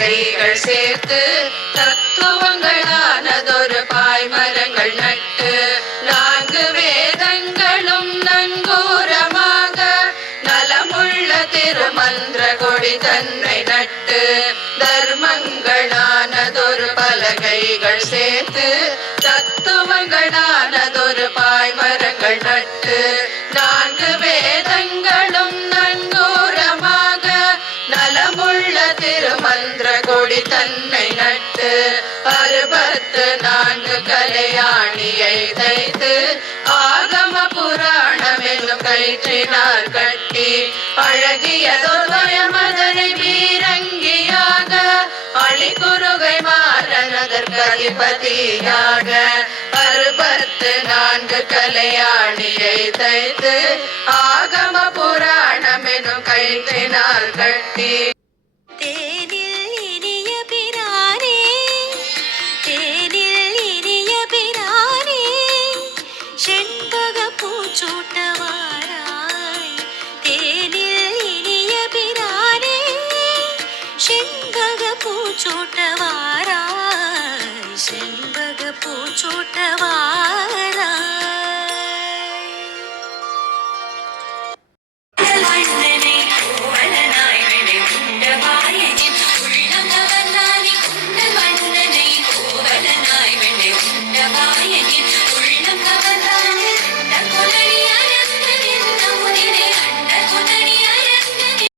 கைகள் சேர்த்து தத்துவங்களானதொரு பாய்மரங்கள் நட்டு 4 வேதங்களும் நங்கூரமாக நலமுள்ள திருமந்திர கொடி தன்னை நட்டு தர்மங்களானதொரு பலகைகள் சேர்த்து தத்துவங்களானதொரு பாய்மரங்கள் நட்டு 4 வேதங்களும் நங்கூரமாக நலமுள்ள திருமந்திர கொடி தன்னை நட்டு 64 கலையாணியை தைத்து ஆகம புராணம் என்னும் கயிற்றினால் கட்டி அழகியதொருமதனை பீரங்கியாக அழிகுருகை மாறனதற்கு அதிபதியாக 64 கலையாணியை தைத்து ஆகம புராணம் என்னும் கயிற்றினால் கட்டி செண்பக பூச்சூட்டவா